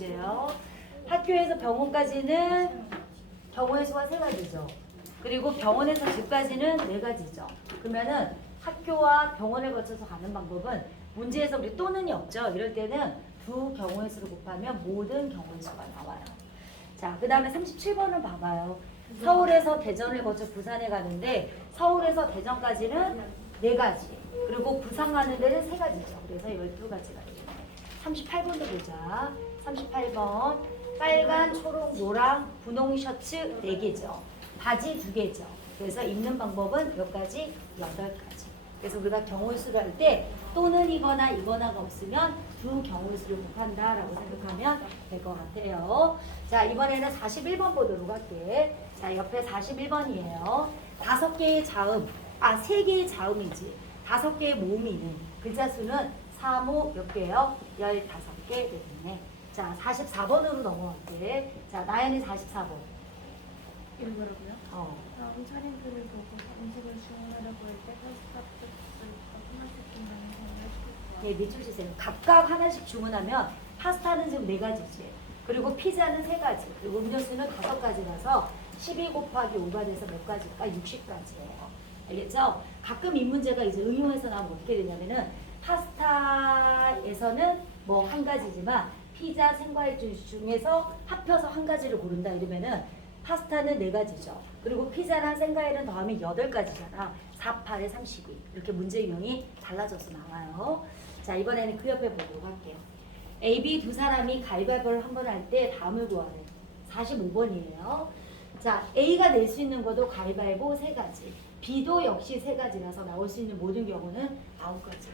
보세요. 학교에서 병원까지는 경우의 수가 3가지죠. 그리고 병원에서 집까지는 4가지죠. 그러면은 학교와 병원을 거쳐서 가는 방법은 문제에서 우리 또는이 없죠. 이럴 때는 두 경우의 수를 곱하면 모든 경우의 수가 나와요. 자, 그 다음에 37번을 봐봐요. 서울에서 대전을 거쳐 부산에 가는데 서울에서 대전까지는 4가지. 그리고 부산 가는 데는 3가지죠. 그래서 12가지가 되겠네. 38번도 보자. 38번. 빨간, 초록, 노랑, 분홍 셔츠 4개죠. 바지 2개죠. 그래서 입는 방법은 몇 가지? 8가지. 그래서 우리가 경우의 수를 할 때 또는 이거나가 없으면 두 경우의 수를 곱한다라고 생각하면 될 것 같아요. 자, 이번에는 41번 보도록 할게. 자, 옆에 41번이에요. 5개의 자음, 3개의 자음이지. 5개의 모음이 있는 글자 수는 3호 몇 개요? 15개 되겠네. 자, 44번으로 넘어갈게. 자, 나연이 44번. 읽으라고요? 어. 차림표를 보고 음식을 주문하려고 할 때 파스타, 하나씩 주문하는 걸 예, 밑줄 치세요. 각각 하나씩 주문하면 파스타는 지금 4가지지. 그리고 피자는 3가지. 그리고 음료수는 5가지라서 12 곱하기 5가 돼서 몇 가지일까? 60가지예요. 알겠죠? 가끔 이 문제가 이제 응용해서 나오면 어떻게 되냐면은 파스타에서는 뭐 1가지지만 피자, 생과일 중에서 합쳐서 1가지를 고른다 이러면은 파스타는 4가지죠. 그리고 피자랑 생과일은 더하면 8가지잖아. 4, 8에 32. 이렇게 문제 유형이 달라져서 나와요. 자, 이번에는 그 옆에 보도록 할게요. A, B 두 사람이 가위바위보를 한 번 할 때 다음을 구하래. 45번이에요. 자, A가 낼 수 있는 것도 가위바위보 3가지. B도 역시 3가지라서 나올 수 있는 모든 경우는 9가지.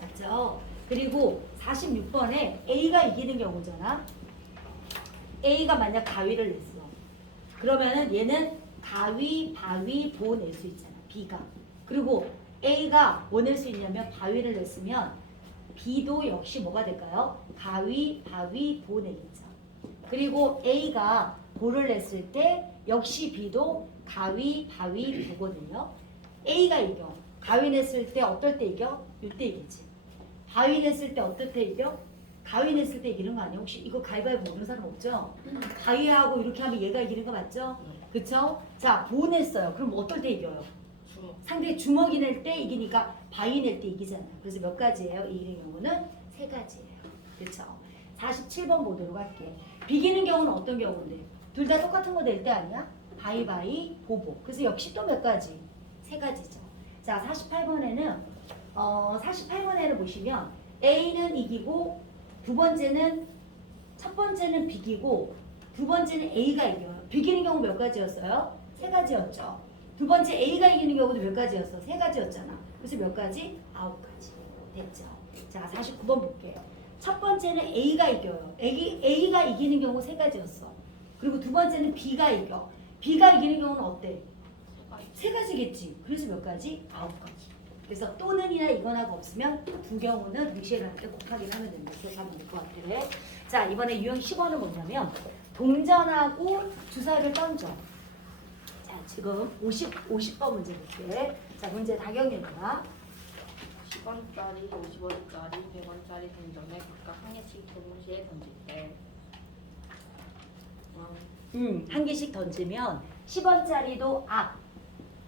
맞죠? 그리고 46번에 A가 이기는 경우잖아. A가 만약 가위를 냈어. 그러면은 얘는 가위, 바위, 보 낼 수 있잖아. B가. 그리고 A가 뭐 낼 수 있냐면 바위를 냈으면 B도 역시 뭐가 될까요? 가위, 바위, 보 내겠죠. 그리고 A가 보를 냈을 때 역시 B도 가위, 바위, 보거든요. A가 이겨. 가위 냈을 때 어떨 때 이겨? 이때 이기지. 바위 냈을 때 어떨 때 이겨? 가위 냈을 때 이기는 거 아니야? 혹시 이거 가위바위보 모르는 사람 없죠? 가위하고 이렇게 하면 얘가 이기는 거 맞죠? 그쵸? 자, 보 냈어요. 그럼 어떨 때 이겨요? 상대 주먹이 낼 때 이기니까 바위 낼 때 이기잖아요. 그래서 몇 가지예요? 이기는 경우는 3가지예요. 그쵸? 47번 보도록 할게. 비기는 경우는 어떤 경우인데? 둘 다 똑같은 거 낼 때 아니야? 바위, 보보. 그래서 역시 또 몇 가지? 3가지죠. 자, 48번에는 보시면 A는 이기고 첫 번째는 비기고 두 번째는 A가 이겨요. 비기는 경우 몇 가지였어요? 3가지였죠. 두 번째 A가 이기는 경우도 몇 가지였어? 3가지였잖아. 그래서 몇 가지? 9가지. 됐죠. 자, 49번 볼게요. 첫 번째는 A가 이겨요. A가 이기는 경우 3가지였어. 그리고 두 번째는 B가 이겨. B가 이기는 경우는 어때? 3가지겠지. 그래서 몇 가지? 9가지. 그래서 또는이나 이거나가 없으면 두 경우는 동시에 할 때 곱하기를 하면 된다. 기억하면 될 것 같아. 자, 이번에 유형 10번은 뭐냐면 동전하고 주사위를 던져. 자, 지금 50번 문제 볼게. 자, 문제 다경 읽어봐. 10원짜리, 50원짜리, 100원짜리 동전에 각각 한 개씩 동시에 던질 때 한 개씩 던지면 10원짜리도 앞,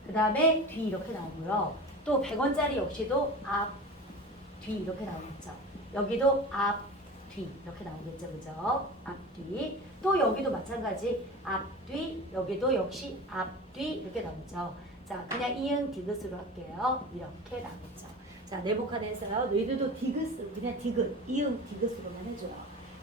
그 다음에 뒤 이렇게 나오고요. 또 100원짜리 역시도 앞, 뒤 이렇게 나오겠죠. 여기도 앞, 뒤 이렇게 나오겠죠. 그죠? 앞, 뒤. 또 여기도 마찬가지. 앞, 뒤. 여기도 역시 앞, 뒤 이렇게 나오죠. 자, 그냥 이응 디귿으로 할게요. 이렇게 나오겠죠. 자, 네모칸에서요. 너희들도 디귿으로 그냥 디귿, 이응 디귿으로만 해줘요.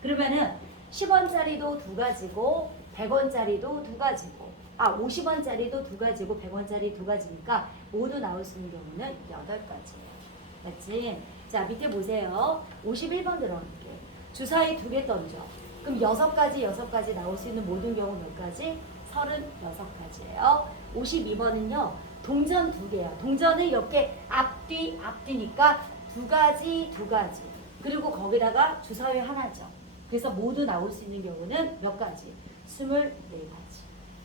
그러면은 10원짜리도 2가지고 100원짜리도 2가지고 50원짜리도 2가지고 100원짜리 2가지니까 모두 나올 수 있는 경우는 8가지예요. 맞지? 자, 밑에 보세요. 51번 들어갈게요. 주사위 2개 던져. 그럼 6가지 나올 수 있는 모든 경우 몇 가지? 36가지예요. 52번은요. 동전 2개야. 동전은 이렇게 앞뒤니까 2가지. 그리고 거기다가 주사위 하나죠. 그래서 모두 나올 수 있는 경우는 몇 가지? 24가지.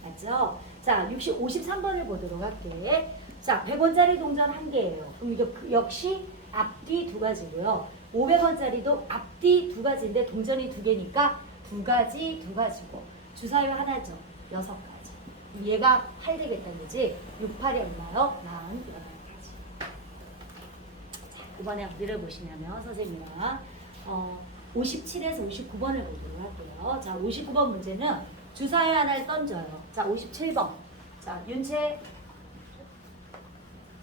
맞죠? 자, 53번을 보도록 할게. 자, 100원짜리 동전 1개예요. 그럼 이거 역시 앞뒤 2가지고요. 500원짜리도 앞뒤 2가지인데 동전이 2개니까 두 가지고 주사위 하나죠. 6가지. 얘가 8 되겠다는 거지. 6, 8이 얼마요? 48가지. 자, 이번에 어디를 보시냐면 선생님이랑 57에서 59번을 보도록 할게요. 자, 59번 문제는 주사위 하나를 던져요. 자, 57번. 자, 윤채.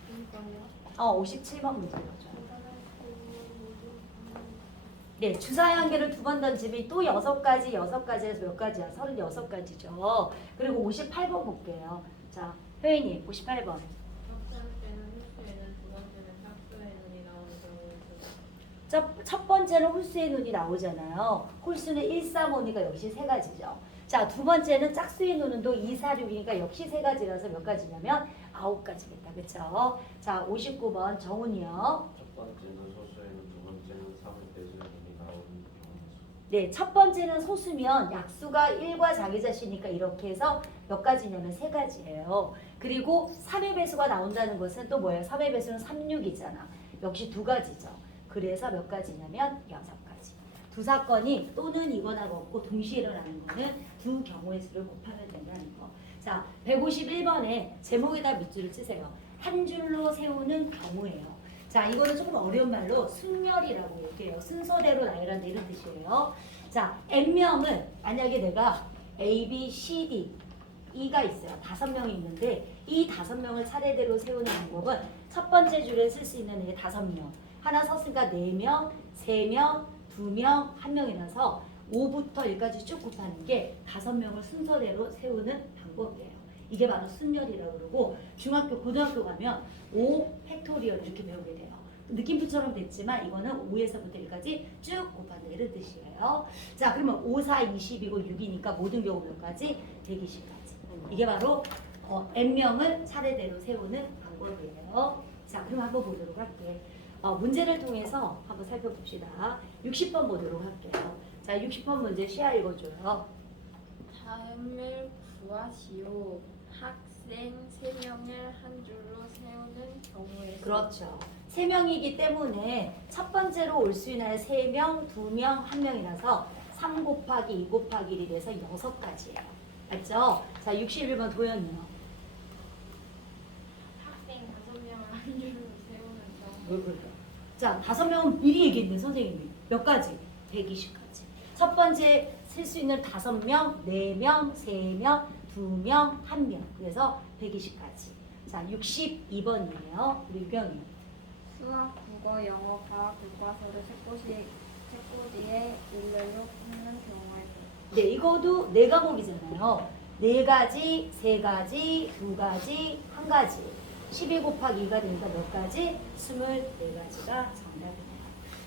이거요? 57번 문제죠. 네, 주사위 한 개를 두 번 던지면 또 6가지에서 몇 가지야? 36가지죠. 그리고 58번 볼게요. 자, 효인이 58번. 첫 번째는 홀수에는 두 번째는 짝수의 눈이 나오는 경우에서 첫 번째는 홀수의 눈이 나오잖아요. 홀수는 1, 3, 5니까 역시 3가지죠. 자, 두 번째는 짝수의 눈은 또 2, 4, 6이니까 역시 3가지라서 몇 가지냐면 9가지겠다. 그쵸? 자, 59번 정훈이요. 첫 번째는 소수에는 두 번째는 3을 빼주는 눈이 나오는 경우에서 네, 첫 번째는 소수면 약수가 1과 자기 자신이니까 이렇게 해서 몇 가지냐면 3가지예요. 그리고 3의 배수가 나온다는 것은 또 뭐예요? 3의 배수는 3, 6이잖아. 역시 2가지죠. 그래서 몇 가지냐면 6가지. 두 사건이 또는 이거나가 없고 동시에 일어나는 거는 두 경우의 수를 곱하면 된다는 거. 자, 151번에 제목에다 밑줄을 치세요. 한 줄로 세우는 경우예요. 자, 이거는 조금 어려운 말로 순열이라고 얘기해요. 순서대로 나열한다 이런 뜻이에요. 자, n명을 만약에 내가 A, B, C, D, E가 있어요. 5명이 있는데 이 5명을 차례대로 세우는 방법은 첫 번째 줄에 쓸 수 있는 애 5명. 하나 썼으니까 4명, 3명, 2명, 1명이라서 5부터 1까지 쭉 곱하는 게 5명을 순서대로 세우는 방법이에요. 이게 바로 순열이라고 그러고 중학교, 고등학교 가면 5 팩토리얼 이렇게 배우게 돼요. 느낌표처럼 됐지만 이거는 5에서부터 1까지 쭉 곱한다 이런 뜻이에요. 자, 그러면 5, 4, 20이고 6이니까 모든 경우 몇 가지? 120가지. 이게 바로 n명을 차례대로 세우는 방법이에요. 자, 그럼 한번 보도록 할게요. 문제를 통해서 한번 살펴봅시다. 60번 보도록 할게요. 자, 60번 문제 시아 읽어줘요. 다음을 구하시오. 학생 3명을 한 줄로 세우는 경우에서 그렇죠. 3명이기 때문에 첫 번째로 올 수 있는 3명, 2명, 1명이라서 3 곱하기 2 곱하기 1이 돼서 6가지예요. 맞죠? 자, 61번 도현이요. 학생 5명을 한 줄로 세우는 경우 자, 5명은 미리 얘기했네, 선생님이. 몇 가지? 120가지. 첫 번째 쓸 수 있는 5명, 4명, 3명, 2명, 1명. 그래서 120가지. 자, 62번이에요. 우리 유경이. 수학, 국어, 영어, 과학, 교과서를 책꽂이에 일렬로 꽂는 경우에도 네, 이거도 4과목이잖아요. 4가지, 3가지, 2가지, 1가지. 12 곱하기 2가 되니까 몇 가지? 24가지가 정답이네요.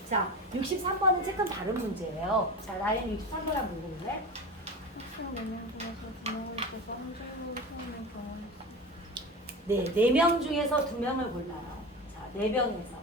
자, 63번은 조금 다른 문제예요. 자, 라이언 63번 한번 볼래? 학생 4명 중에서 2명을 빼서 한 줄로 세우는 경우에서 네, 4명 중에서 2명을 골라요. 자, 4명에서.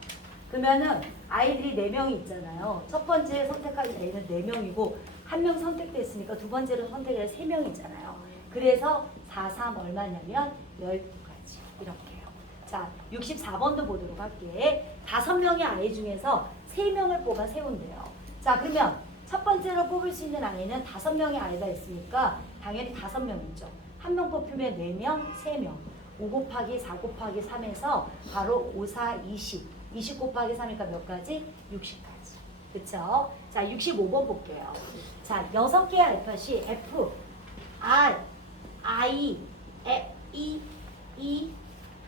그러면은 아이들이 4명이 있잖아요. 첫 번째 선택하기 되는 4명이고, 한 명 선택됐으니까 두 번째로 선택할 3명이잖아요. 그래서 4, 3 얼마냐면 12가지. 이렇게요. 자, 64번도 보도록 할게. 5명의 아이 중에서 3명을 뽑아 세운대요. 자, 그러면 첫 번째로 뽑을 수 있는 아이는 5명의 아이가 있으니까 당연히 5명이죠. 한 명 뽑히면 4명, 3명. 5 곱하기 4 곱하기 3에서 바로 5, 4, 20. 20 곱하기 3이니까 몇 가지? 60가지. 그쵸? 자, 65번 볼게요. 자, 6개의 알파시 F, R, I, E,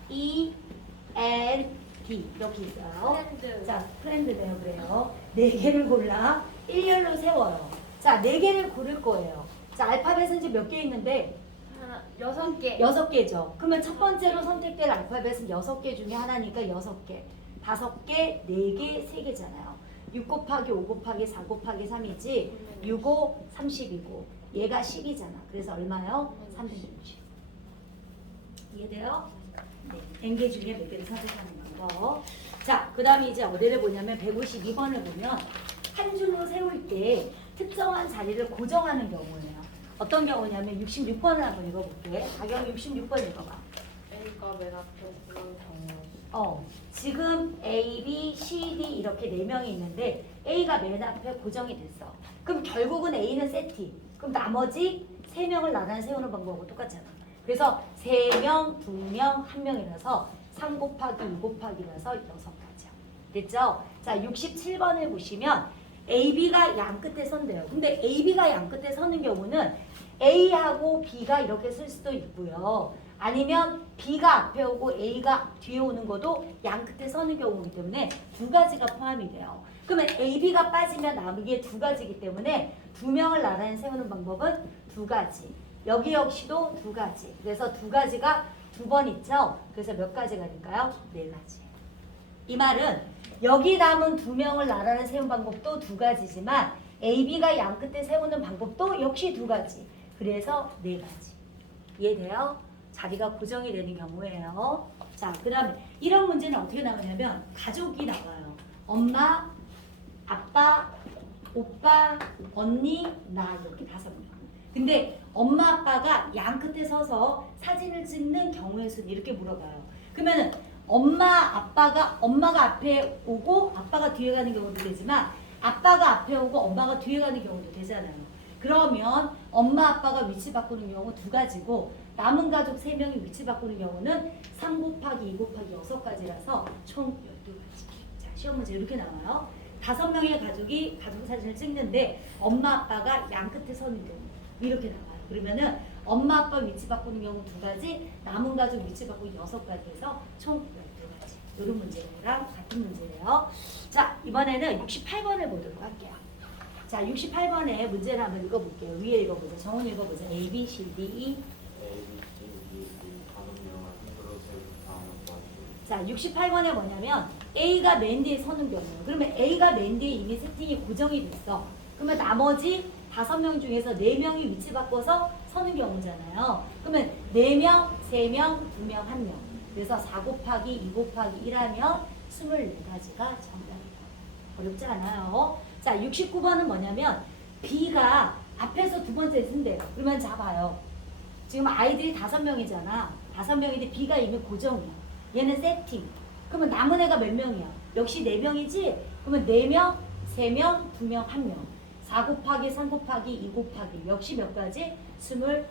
E, N, D 이렇게 있어요. 프렌드. 자, 프렌드네요. 그래요. 4개를 골라 일렬로 세워요. 자, 4개를 고를 거예요. 자, 알파벳은 지금 몇 개 있는데 6개 6개죠. 그러면 첫 번째로 선택될 알파벳은 6개 중에 하나니까 6개. 5개, 4개, 3개잖아요. 6 곱하기 5 곱하기 4 곱하기 3이지 6, 5, 30이고 얘가 10이잖아. 그래서 얼마요? 360. 이해돼요? 네. n개 중에 몇 개를 선택하는 거. 자, 그 다음에 이제 어디를 보냐면 152번을 보면 한 줄로 세울 때 특정한 자리를 고정하는 경우예요. 어떤 경우냐면 66번을 한번 읽어볼게. 가경 66번 읽어봐. A가 맨 앞에 쓰는 경우 지금 A, B, C, D 이렇게 4명이 있는데 A가 맨 앞에 고정이 됐어. 그럼 결국은 A는 세티. 그럼 나머지 3명을 나란히 세우는 방법하고 똑같잖아. 그래서 3명, 2명, 1명이라서 3 곱하기 2 곱하기라서 6가지야. 됐죠? 자, 67번을 보시면 AB가 양 끝에 선대요. 근데 AB가 양 끝에 서는 경우는 A하고 B가 이렇게 쓸 수도 있고요. 아니면 B가 앞에 오고 A가 뒤에 오는 것도 양 끝에 서는 경우이기 때문에 2가지가 포함이 돼요. 그러면 AB가 빠지면 남은 게 2가지이기 때문에 2명을 나란히 세우는 방법은 2가지. 여기 역시도 2가지. 그래서 2가지가 2번 있죠? 그래서 몇 가지가 될까요? 4가지. 이 말은 여기 남은 2명을 나란히 세우는 방법도 2가지지만 AB가 양 끝에 세우는 방법도 역시 2가지. 그래서 4가지. 이해돼요? 자리가 고정이 되는 경우에요. 자, 그 다음에 이런 문제는 어떻게 나오냐면 가족이 나와요. 엄마, 아빠, 오빠, 언니, 나 이렇게 5명. 근데 엄마, 아빠가 양 끝에 서서 사진을 찍는 경우의 수는 이렇게 물어봐요. 그러면은 엄마가 앞에 오고 아빠가 뒤에 가는 경우도 되지만 아빠가 앞에 오고 엄마가 뒤에 가는 경우도 되잖아요. 그러면 엄마, 아빠가 위치 바꾸는 경우 2가지고 남은 가족 3명이 위치 바꾸는 경우는 3 곱하기 2 곱하기 6가지라서 총 12가지. 자, 시험 문제 이렇게 나와요. 5명의 가족이 가족 사진을 찍는데 엄마, 아빠가 양 끝에 서는 경우 이렇게 나와요. 그러면은 엄마, 아빠 위치 바꾸는 경우 2가지, 남은 가족 위치 바꾸기 6가지에서 총 12가지. 이런 문제랑 같은 문제예요. 자, 이번에는 68번을 보도록 할게요. 자, 68번의 문제를 한번 읽어볼게요. 위에 읽어보자. 정훈 읽어보자. A, B, C, D, E. A, B, C, D, E 5명을 한 그릇에 다음과 같이. 자, 68번에 뭐냐면 A가 맨 뒤에 서는 경우예요. 그러면 A가 맨 뒤에 이미 세팅이 고정이 됐어. 그러면 나머지 5명 중에서 4명이 위치 바꿔서 서는 경우잖아요. 그러면 4명, 3명, 2명, 1명. 그래서 4 곱하기 2 곱하기 1하면 24가지가 정답이에요. 어렵지 않아요. 자, 69번은 뭐냐면 B가 앞에서 2번째 쓴대요. 그러면 자 봐요. 지금 아이들이 5명이잖아. 5명인데 B가 이미 고정이야. 얘는 세팅. 그러면 남은 애가 몇 명이야? 역시 4명이지? 그러면 4명, 3명, 2명, 1명. 4 곱하기 3 곱하기 2 곱하기 역시 몇 가지? 24가지.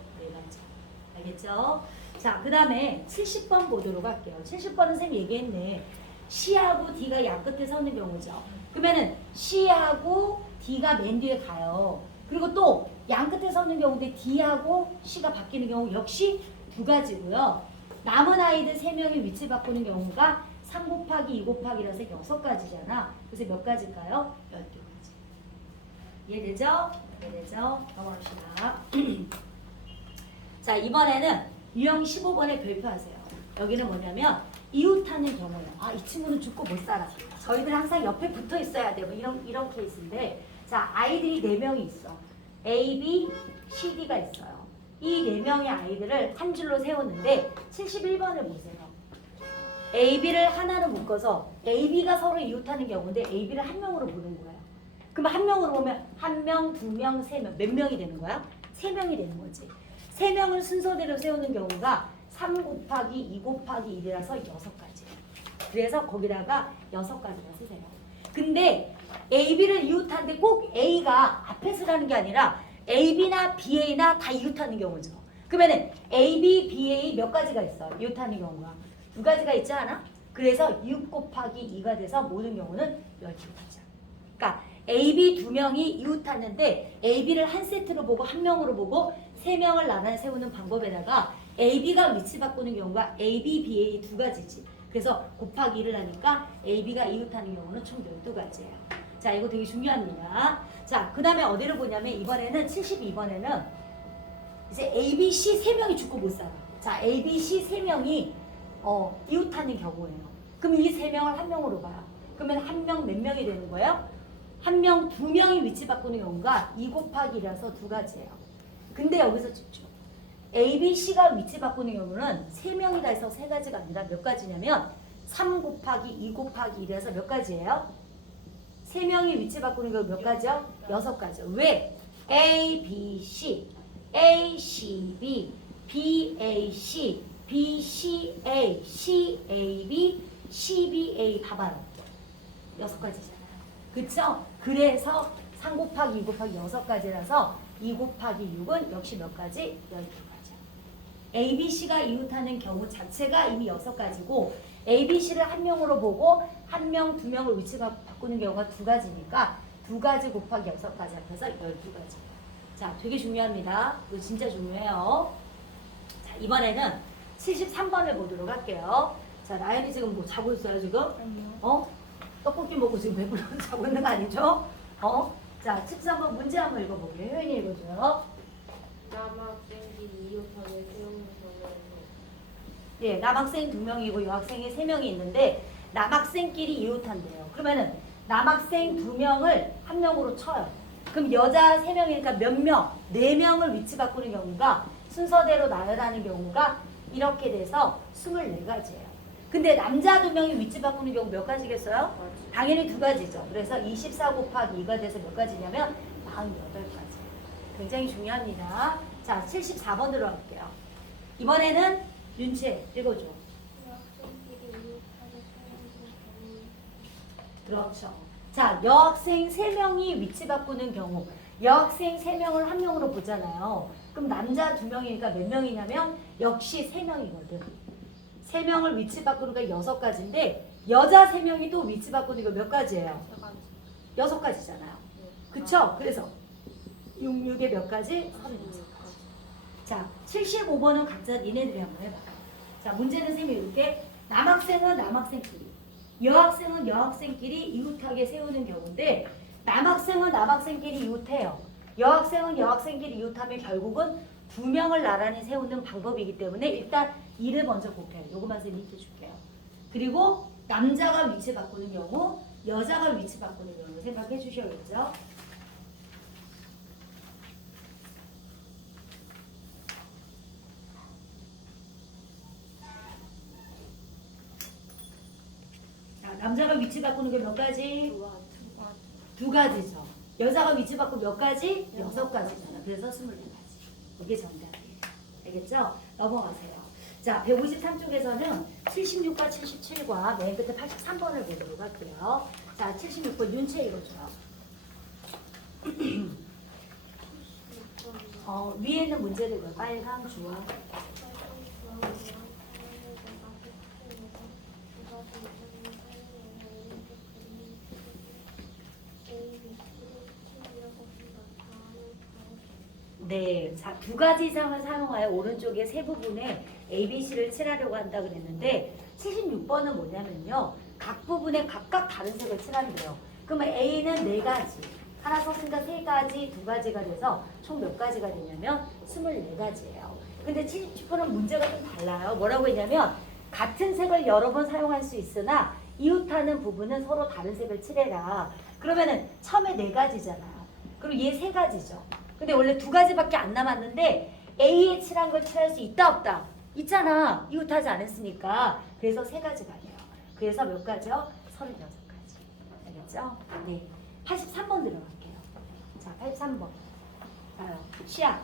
알겠죠? 자, 그 다음에 70번 보도록 할게요. 70번은 선생님이 얘기했네. C하고 D가 양 끝에 서는 경우죠. 그러면은 C하고 D가 맨 뒤에 가요. 그리고 또 양 끝에 서는 경우인데 D하고 C가 바뀌는 경우 역시 2가지고요. 남은 아이들 3명이 위치 바꾸는 경우가 3 곱하기 2 곱하기라서 6가지잖아. 그래서 몇 가지일까요? 12가지. 이해되죠? 이해되죠? 넘어갑시다. 자, 이번에는 유형 15번에 별표하세요. 여기는 뭐냐면 이웃하는 경우예요. 아, 이 친구는 죽고 못 살아. 저희들 항상 옆에 붙어 있어야 돼. 뭐 이런 케이스인데, 자, 아이들이 4명이 있어. A, B, C, D가 있어요. 이 4명의 아이들을 한 줄로 세우는데 71번을 보세요. A, B를 하나로 묶어서 A, B가 서로 이웃하는 경우인데 A, B를 한 명으로 보는 거예요. 그럼 한 명으로 보면 1명, 2명, 3명. 몇 명이 되는 거야? 3명이 되는 거지. 3명을 순서대로 세우는 경우가 3 곱하기 2 곱하기 1이라서 6가지. 그래서 거기다가 6가지나 쓰세요. 근데 A, B를 이웃하는데 꼭 A가 앞에 쓰라는 게 아니라 A, B나 B, A나 다 이웃하는 경우죠. 그러면은 A, B, B, A 몇 가지가 있어? 이웃하는 경우가 2가지가 있지 않아? 그래서 6 곱하기 2가 돼서 모든 경우는 12가지. 그러니까 A, B 2명이 이웃하는데 A, B를 한 세트로 보고 한 명으로 보고 3명을 나란히 세우는 방법에다가 A, B가 위치 바꾸는 경우가 A, B, B, A 2가지지. 그래서 곱하기 1을 하니까 A, B가 이웃하는 경우는 총 12가지예요. 자, 이거 되게 중요합니다. 자, 그 다음에 어디를 보냐면 이번에는 72번에는 이제 A, B, C 3명이 죽고 못 살아. 자, A, B, C 3명이 이웃하는 경우예요. 그럼 이 3명을 한 명으로 봐요. 그러면 한 명 몇 명이 되는 거예요? 한 명, 2명이 위치 바꾸는 경우가 2 곱하기 1이라서 2가지예요. 근데 여기서 집중. A, B, C가 위치 바꾸는 경우는 3명이다 해서 3가지가 아니라 몇 가지냐면 3 곱하기 2 곱하기 1이라서 몇 가지예요? 3명이 위치 바꾸는 경우 몇 가지요? 6가지요. 왜? A, B, C, A, C, B, B, A, C, B, C, A, C, A, B, 12A 봐봐요. 6가지잖아요. 그쵸? 그래서 3 곱하기 2 곱하기 6가지라서 2 곱하기 6은 역시 몇 가지? 12가지. A, B, C가 이웃하는 경우 자체가 이미 6가지고 A, B, C를 한 명으로 보고 한 명, 두 명을 위치가 바꾸는 경우가 2가지니까 2가지 곱하기 6가지 합해서 12가지. 자, 되게 중요합니다. 이거 진짜 중요해요. 자, 이번에는 73번을 보도록 할게요. 자, 나연이 지금 뭐 자고 있어요, 지금? 아니요. 어? 떡볶이 먹고 지금 배불러서 자고 있는 거 아니죠? 어? 자, 73번 문제 한번 읽어볼게요. 효연이 읽어줘요. 남학생끼리 이웃하게 세우는 경우에서 예, 남학생 2명이고 여학생이 3명이 있는데 남학생끼리 이웃한대요. 그러면은 남학생 2명을 한 명으로 쳐요. 그럼 여자 3명이니까 몇 명? 4명을 위치 바꾸는 경우가 순서대로 나열하는 경우가 이렇게 돼서 24가지예요. 근데 남자 2명이 위치 바꾸는 경우 몇 가지겠어요? 당연히 2가지죠. 그래서 24 곱하기 2가 돼서 몇 가지냐면 48가지. 굉장히 중요합니다. 자, 74번 들어갈게요. 이번에는 윤채 읽어줘. 여학생끼리 이웃하게 세우는 경우 그렇죠. 자, 여학생 3명이 위치 바꾸는 경우 여학생 3명을 한 명으로 보잖아요. 그럼 남자 2명이니까 몇 명이냐면 역시 3명이거든. 3명을 위치 바꾸는 게 6가지인데 여자 3명이 또 위치 바꾸는 거 몇 가지예요? 6가지잖아요. 그쵸? 그래서 66에 몇 가지? 36가지. 자, 75번은 각자 니네들이 한번 해봐. 자, 문제는 선생님이 이렇게 남학생은 남학생끼리 여학생은 여학생끼리 이웃하게 세우는 경우인데 남학생은 남학생끼리 이웃해요. 여학생은 여학생끼리 이웃하면 결국은 2명을 나란히 세우는 방법이기 때문에 일단 2를 먼저 곱해요. 요거만 선생님이 힌트 줄게요. 그리고 남자가 위치 바꾸는 경우 여자가 위치 바꾸는 경우 생각해 주셔야겠죠. 자, 남자가 위치 바꾸는 게 몇 가지? 2가지죠. 여자가 위치 바꾸고 몇 가지? 6가지잖아. 그래서 24가지. 이게 정답이에요. 알겠죠? 넘어가세요. 자, 153쪽에서는 76과 77과 맨 끝에 83번을 보도록 할게요. 자, 76번 윤채 읽어줘요. 위에 있는 문제들 그 빨강, 주황. 네, 자, 2가지 이상을 사용하여 오른쪽에 세 부분에 A, B, C를 칠하려고 한다 그랬는데 76번은 뭐냐면요. 각 부분에 각각 다른 색을 칠한대요. 그러면 A는 4가지, 하나 썼으니까 3가지, 2가지가 돼서 총 몇 가지가 되냐면 24가지예요. 근데 77번은 문제가 좀 달라요. 뭐라고 했냐면 같은 색을 여러 번 사용할 수 있으나 이웃하는 부분은 서로 다른 색을 칠해라. 그러면은 처음에 4가지잖아요. 그리고 얘 3가지죠. 근데 원래 2가지밖에 안 남았는데 A에 칠한 걸 칠할 수 있다 없다? 있잖아. 이웃하지 않았으니까. 그래서 3가지가 돼요. 그래서 몇 가지요? 36가지. 알겠죠? 네. 83번 들어갈게요. 자, 83번. 자요. 시작.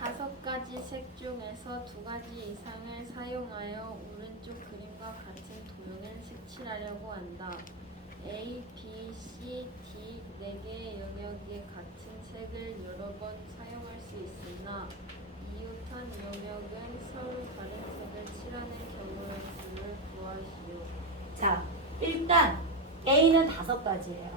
5가지 색 중에서 2가지 이상을 사용하여 오른쪽 그림과 같은 도형을 색칠하려고 한다. A, B, C, D 4개의 영역에 같은 색을 여러 번 사용할 수 있으나 이웃한 영역은 서로 다른 색을 칠하는 경우의 수를 구하시오. 자, 일단 A는 5가지예요.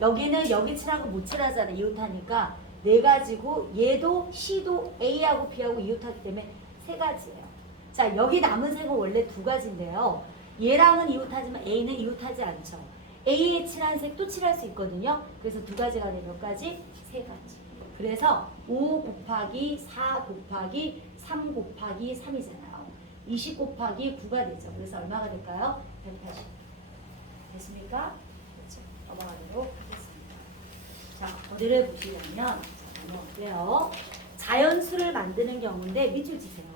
여기는 여기 칠한 거 못 칠하잖아. 이웃하니까 4가지고 얘도 C도 A하고 B하고 이웃하기 때문에 3가지예요. 자, 여기 남은 색은 원래 2가지인데요. 얘랑은 이웃하지만 A는 이웃하지 않죠. A에 칠한 색 또 칠할 수 있거든요. 그래서 2가지가 되면 몇 가지? 3가지. 그래서 5 곱하기 4 곱하기 3 곱하기 3이잖아요. 20 곱하기 9가 되죠. 그래서 얼마가 될까요? 180. 됐습니까? 그렇죠. 넘어가도록 하겠습니다. 자, 어디를 보시려면 넘어갈게요. 자연수를 만드는 경우인데 밑줄 치세요.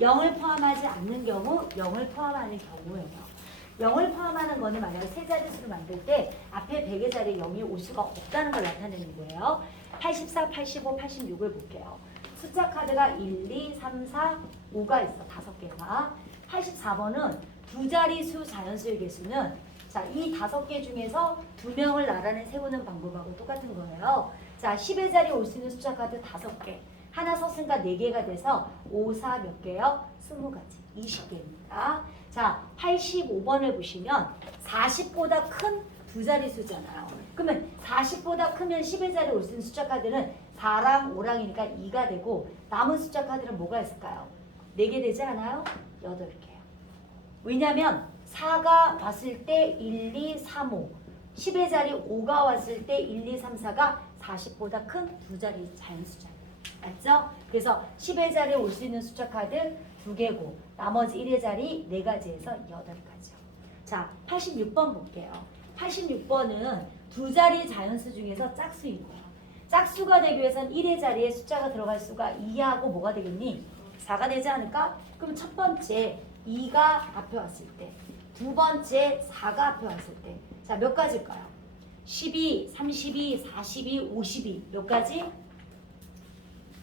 0을 포함하지 않는 경우, 0을 포함하는 경우예요. 0을 포함하는 거는 만약에 세 자릿수를 만들 때 앞에 100의 자리에 0이 올 수가 없다는 걸 나타내는 거예요. 84, 85, 86을 볼게요. 숫자 카드가 1, 2, 3, 4, 5가 있어. 5개가. 84번은 두 자릿수 자연수의 개수는 자, 이 5개 중에서 2명을 나란히 세우는 방법하고 똑같은 거예요. 자, 10의 자리에 올 수 있는 숫자 카드 5개. 하나 썼으니까 4개가 돼서 5, 4 몇 개요? 20가지. 20개입니다. 자, 85번을 보시면 40보다 큰 두 자릿수잖아요. 그러면 40보다 크면 10의 자리에 올 수 있는 숫자 카드는 4랑 5랑이니까 2가 되고 남은 숫자 카드는 뭐가 있을까요? 4개 되지 않아요? 8개요. 왜냐면 4가 왔을 때 1, 2, 3, 5 10의 자리 5가 왔을 때 1, 2, 3, 4가 40보다 큰 두 자리 자연수잖아요. 맞죠? 그래서 10의 자리에 올 수 있는 숫자 카드 2개고 나머지 1의 자리 4가지에서 8가지요. 자, 86번 볼게요. 86번은 두 자리 자연수 중에서 짝수인 거야. 짝수가 되기 위해선 1의 자리에 숫자가 들어갈 수가 2하고 뭐가 되겠니? 4가 되지 않을까? 그럼 첫 번째 2가 앞에 왔을 때, 두 번째 4가 앞에 왔을 때, 자, 몇 가지일까요? 12, 32, 42, 52. 몇 가지?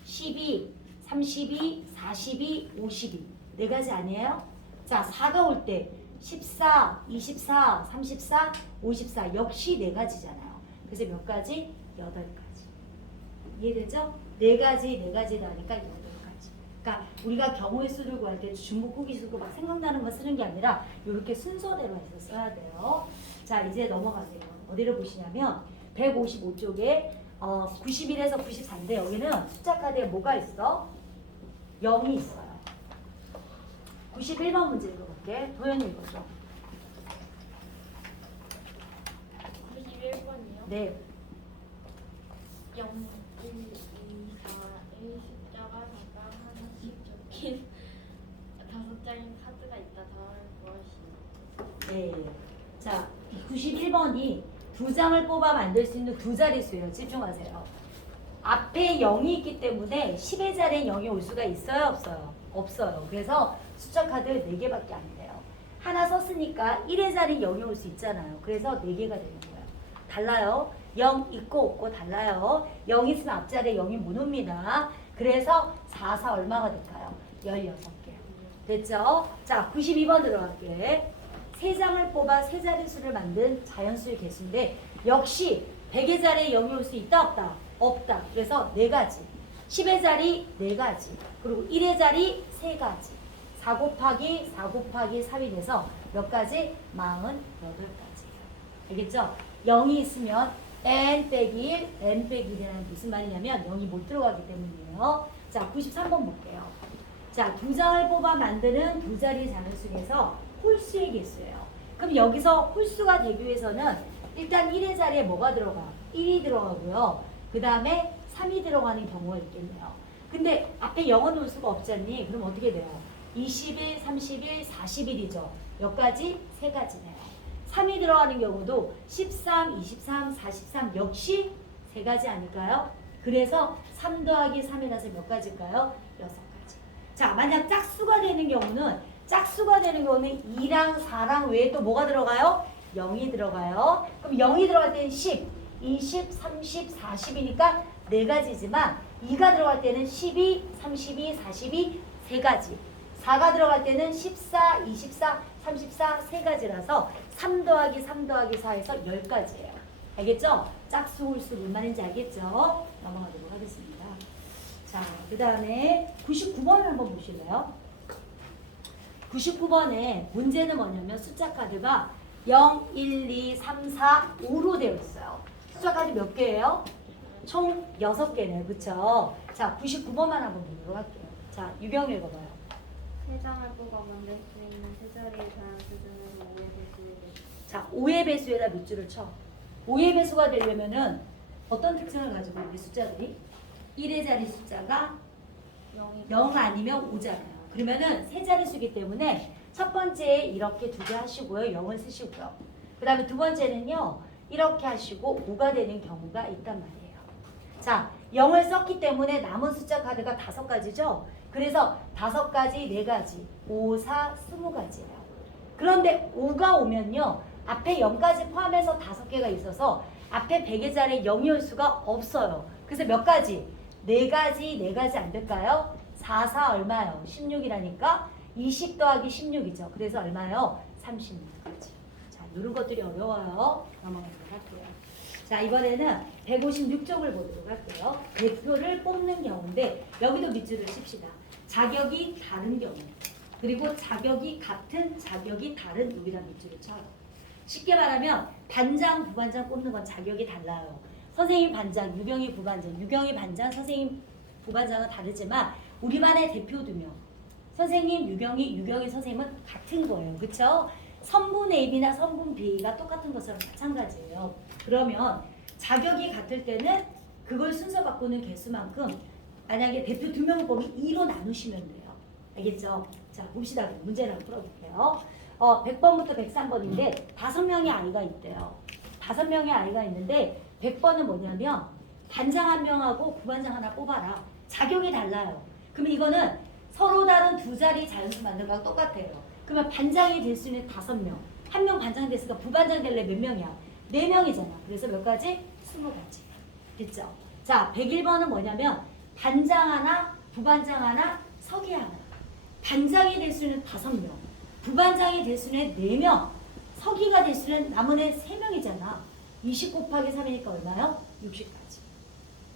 12, 32, 42, 52. 4가지 아니에요? 자, 4가 올 때 14, 24, 34, 54 역시 4가지잖아요. 그래서 몇 가지? 8가지. 이해되죠? 4가지, 4가지 나니까 8가지. 그러니까 우리가 경우의 수를 구할 때 중복 후기 쓰고 막 생각나는 거 쓰는 게 아니라 이렇게 순서대로 해서 써야 돼요. 자, 이제 넘어가세요. 어디를 보시냐면 155쪽에 91에서 94인데 여기는 숫자 카드에 뭐가 있어? 0이 있어요. 91번 문제 읽어볼게. 도현이 읽어줘. 91번이요? 네. 0, 1, 2, 4, 1 숫자가 각각 하나씩 적힌 5장의 카드가 있다. 다음 것이 네. 자, 91번이 2장을 뽑아 만들 수 있는 두 자릿수예요. 집중하세요. 앞에 0이 있기 때문에 10의 자리에 0이 올 수가 있어요? 없어요? 없어요. 그래서 숫자 카드 4개밖에 안 돼요. 하나 썼으니까 1의 자리에 0이 올 수 있잖아요. 그래서 4개가 되는 거예요. 달라요. 0 있고 없고 달라요. 0 있으면 앞자리에 0이 못 옵니다. 그래서 4, 4 얼마가 될까요? 16개. 됐죠? 자, 92번 들어갈게. 3장을 뽑아 세 자릿수를 만든 자연수의 개수인데 역시 100의 자리에 0이 올 수 있다 없다? 없다. 그래서 4가지. 10의 자리 4가지. 그리고 1의 자리 3가지. 4 곱하기 4 곱하기 3이 돼서 몇 가지? 48가지예요. 알겠죠? 0이 있으면 n 빼기 1, n 빼기 1이라는 무슨 말이냐면 0이 못 들어가기 때문이에요. 자, 93번 볼게요. 자, 2장을 뽑아 만드는 두 자리 자연수에서 홀수의 개수예요. 그럼 여기서 홀수가 되기 위해서는 일단 1의 자리에 뭐가 들어가? 1이 들어가고요. 그 다음에 3이 들어가는 경우가 있겠네요. 근데 앞에 0은 올 수가 없잖니? 그럼 어떻게 돼요? 21, 31, 41이죠. 몇 가지? 3가지네요. 3이 들어가는 경우도 13, 23, 43 역시 3가지 아닐까요? 그래서 3 더하기 3이라서 몇 가지일까요? 6가지. 자, 만약 짝수가 되는 경우는 2랑 4랑 외에 또 뭐가 들어가요? 0이 들어가요. 그럼 0이 들어갈 때는 10, 20, 30, 40이니까 4가지지만 2가 들어갈 때는 12, 32, 42 3가지. 4가 들어갈 때는 14, 24, 34 3가지라서 3 더하기 3 더하기 4에서 10가지예요. 알겠죠? 짝수, 홀수 뭔 말인지 알겠죠? 넘어가도록 하겠습니다. 자, 그 다음에 99번을 한번 보실래요? 99번에 문제는 뭐냐면 숫자 카드가 0, 1, 2, 3, 4, 5로 되어 있어요. 숫자 카드 몇 개예요? 총 6개네요. 그쵸? 자, 99번만 한번 보도록 할게요. 자, 유경 읽어봐요. 3장을 뽑아 만들 수 있는 세 자리의 자연수 중에서 5의 배수의 개수. 자, 5의 배수에다 몇 줄을 쳐? 5의 배수가 되려면은 어떤 특징을 가지고 있는 숫자들이? 1의 자리 숫자가 0 아니면 5잖아요. 그러면은 세 자릿수이기 때문에 첫 번째 이렇게 2개 하시고요. 0을 쓰시고요. 그 다음에 두 번째는요. 이렇게 하시고 5가 되는 경우가 있단 말이에요. 자, 0을 썼기 때문에 남은 숫자 카드가 5가지죠. 그래서 5가지, 4가지, 5, 4, 20가지예요. 그런데 5가 오면요. 앞에 0까지 포함해서 5개가 있어서 앞에 100의 자리에 0이 올 수가 없어요. 그래서 몇 가지? 4가지, 4가지 안 될까요? 4, 4 얼마요? 16이라니까 20 더하기 16이죠. 그래서 얼마요? 36까지. 자, 이런 것들이 어려워요. 넘어가도록 할게요. 자, 이번에는 156쪽을 보도록 할게요. 대표를 뽑는 경우인데 여기도 밑줄을 칩시다. 자격이 다른 경우 그리고 자격이 같은 자격이 다른 여기다 밑줄을 쳐요. 쉽게 말하면 반장, 부반장 뽑는 건 자격이 달라요. 선생님 반장, 유경이 부반장, 유경이 반장, 선생님 부반장은 다르지만 우리 반의 대표 2명 선생님, 유경이 선생님은 같은 거예요. 그쵸? 선분 A나 선분 B가 똑같은 것처럼 마찬가지예요. 그러면 자격이 같을 때는 그걸 순서 바꾸는 개수만큼 만약에 대표 2명을 보면 2로 나누시면 돼요. 알겠죠? 자, 봅시다. 문제를 한번 풀어볼게요. 100번부터 103번인데 5명의 아이가 있대요. 5명의 아이가 있는데 100번은 뭐냐면 반장 1명하고 부반장 하나 뽑아라. 자격이 달라요. 그러면 이거는 서로 다른 두 자리 자연수 만든 거랑 똑같아요. 그러면 반장이 될 수 있는 5명. 1명 반장 됐으니까 부반장 될래 몇 명이야? 4명이잖아. 그래서 몇 가지? 20가지. 됐죠? 자, 101번은 뭐냐면 반장 하나, 부반장 하나, 서기 하나. 반장이 될 수 있는 5명. 부반장이 될 수 있는 4명. 서기가 될 수 있는 남은 애 3명이잖아. 20 곱하기 3이니까 얼마요? 60까지.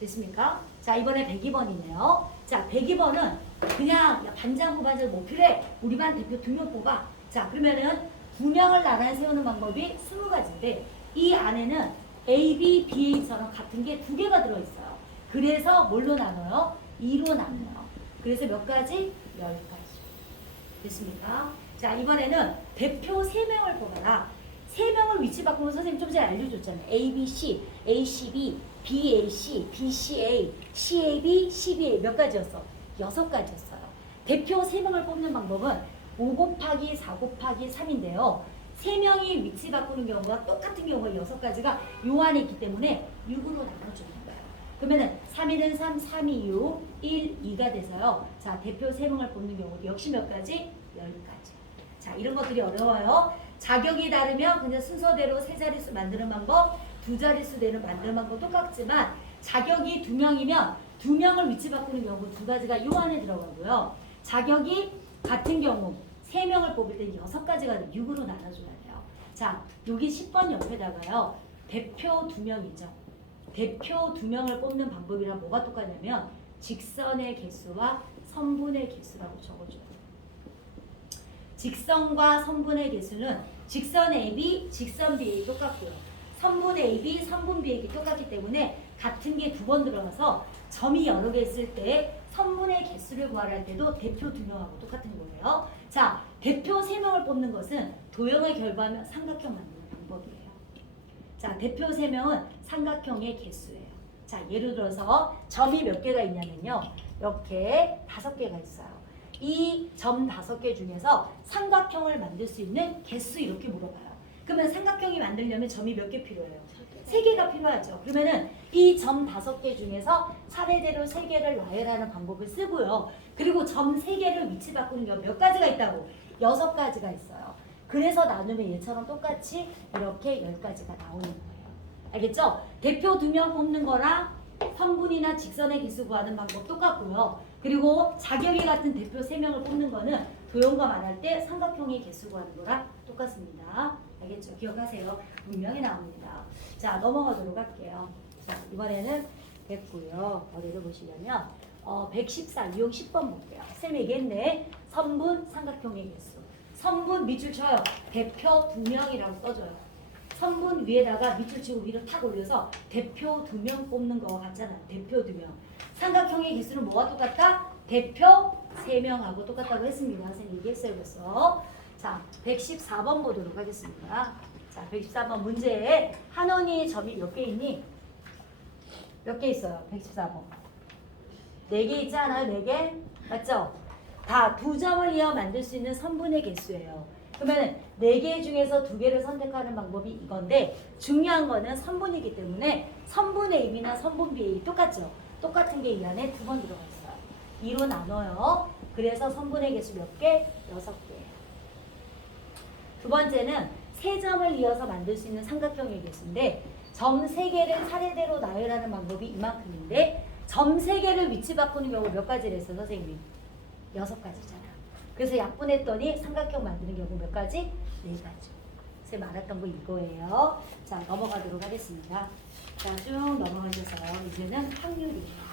됐습니까? 자, 이번에 102번이네요. 자, 102번은 그냥 야, 반장, 부반장 뭐 필요해? 우리 반 대표 2명 뽑아. 자, 그러면은 2명을 나란히 세우는 방법이 20가지인데 이 안에는 A, B, B처럼 같은 게 2개가 들어있어요. 그래서 뭘로 나눠요? 2로 나눠요. 그래서 몇 가지? 10가지. 됐습니까? 자, 이번에는 대표 3명을 뽑아라. 3명을 위치 바꾸면 선생님 좀 전에 알려줬잖아요. A, B, C, A, C, B, B, A, C, B, C, A, C, A, B, C, B, A 몇 가지였어? 6가지였어요. 대표 3명을 뽑는 방법은 5 곱하기 4 곱하기 3인데요. 3명이 위치 바꾸는 경우가 똑같은 경우가 6가지가 요 안에 있기 때문에 6으로 나눠주는 거예요. 그러면은 3, 1은 3, 3이 6, 1, 2가 돼서요. 자, 대표 3명을 뽑는 경우 역시 몇 가지? 10가지. 자, 이런 것들이 어려워요. 자격이 다르면 그냥 순서대로 3자릿수 만드는 방법, 2자릿수 되는 만드는 방법 똑같지만 자격이 2명이면 2명을 위치 바꾸는 경우 2가지가 요 안에 들어가고요. 자격이 같은 경우 3명을 뽑을 때 6가지가 6으로 나눠줘야 돼요. 자, 여기 10번 옆에다가요. 대표 2명이죠. 대표 2명을 뽑는 방법이랑 뭐가 똑같냐면 직선의 개수와 선분의 개수라고 적어줘요. 직선과 선분의 개수는 직선 AB, 직선 BA 똑같고요. 선분 AB, 선분 BA 똑같기 때문에 같은 게 2번 들어가서 점이 여러 개 있을 때 선분의 개수를 구하할 때도 대표 2명하고 똑같은 거예요. 자, 대표 3명을 뽑는 것은 도형을 결부하면 삼각형 만드는 방법이에요. 자, 대표 3명은 삼각형의 개수예요. 자, 예를 들어서 점이 몇 개가 있냐면요. 이렇게 5개가 있어요. 이 점 5개 중에서 삼각형을 만들 수 있는 개수 이렇게 물어봐요. 그러면 삼각형이 만들려면 점이 몇 개 필요해요? 3개가 필요하죠. 그러면은 이 점 5개 중에서 차례대로 3개를 나열하는 방법을 쓰고요. 그리고 점 3개를 위치 바꾸는 경우 몇 가지가 있다고? 6가지가 있어요. 그래서 나누면 얘처럼 똑같이 이렇게 10가지가 나오는 거예요. 알겠죠? 대표 2명 뽑는 거랑 선분이나 직선의 개수 구하는 방법 똑같고요. 그리고 자격이 같은 대표 3명을 뽑는 거는 도형과 말할 때 삼각형의 개수 구하는 거랑 똑같습니다. 알겠죠? 기억하세요. 분명히 나옵니다. 자, 넘어가도록 할게요. 자, 이번에는 됐고요. 어디를 보시려면 114, 유형 10번 볼게요. 쌤 얘기했네. 선분, 삼각형의 개수. 선분 밑줄 쳐요. 대표 2명이라고 써줘요. 선분 위에다가 밑줄 치고 위로 탁 올려서 대표 2명 뽑는 거 같잖아요. 대표 2명. 삼각형의 개수는 뭐가 똑같다? 대표 3명하고 똑같다고 했습니다. 선생님 얘기했어요 벌써. 자, 114번 보도록 하겠습니다. 자, 114번 문제에 한원이 점이 몇 개 있니? 몇 개 있어요? 114번. 4개 있지 않아요? 4개? 맞죠? 다 2점을 이어 만들 수 있는 선분의 개수예요. 그러면 4개 중에서 2개를 선택하는 방법이 이건데 중요한 거는 선분이기 때문에 선분 A나 선분 BA 똑같죠? 똑같은 게 이 안에 2번 들어가 있어요. 2로 나눠요. 그래서 선분의 개수 몇 개? 6개. 두 번째는 3점을 이어서 만들 수 있는 삼각형의 개수인데 점 3개를 차례대로 나열하는 방법이 이만큼인데 점 3개를 위치 바꾸는 경우 몇 가지를 했어요, 선생님이? 6가지잖아. 그래서 약분했더니 삼각형 만드는 경우 몇 가지? 4가지. 제가 말했던 거 이거예요. 자, 넘어가도록 하겠습니다. 자, 쭉 넘어가셔서 이제는 확률이에요.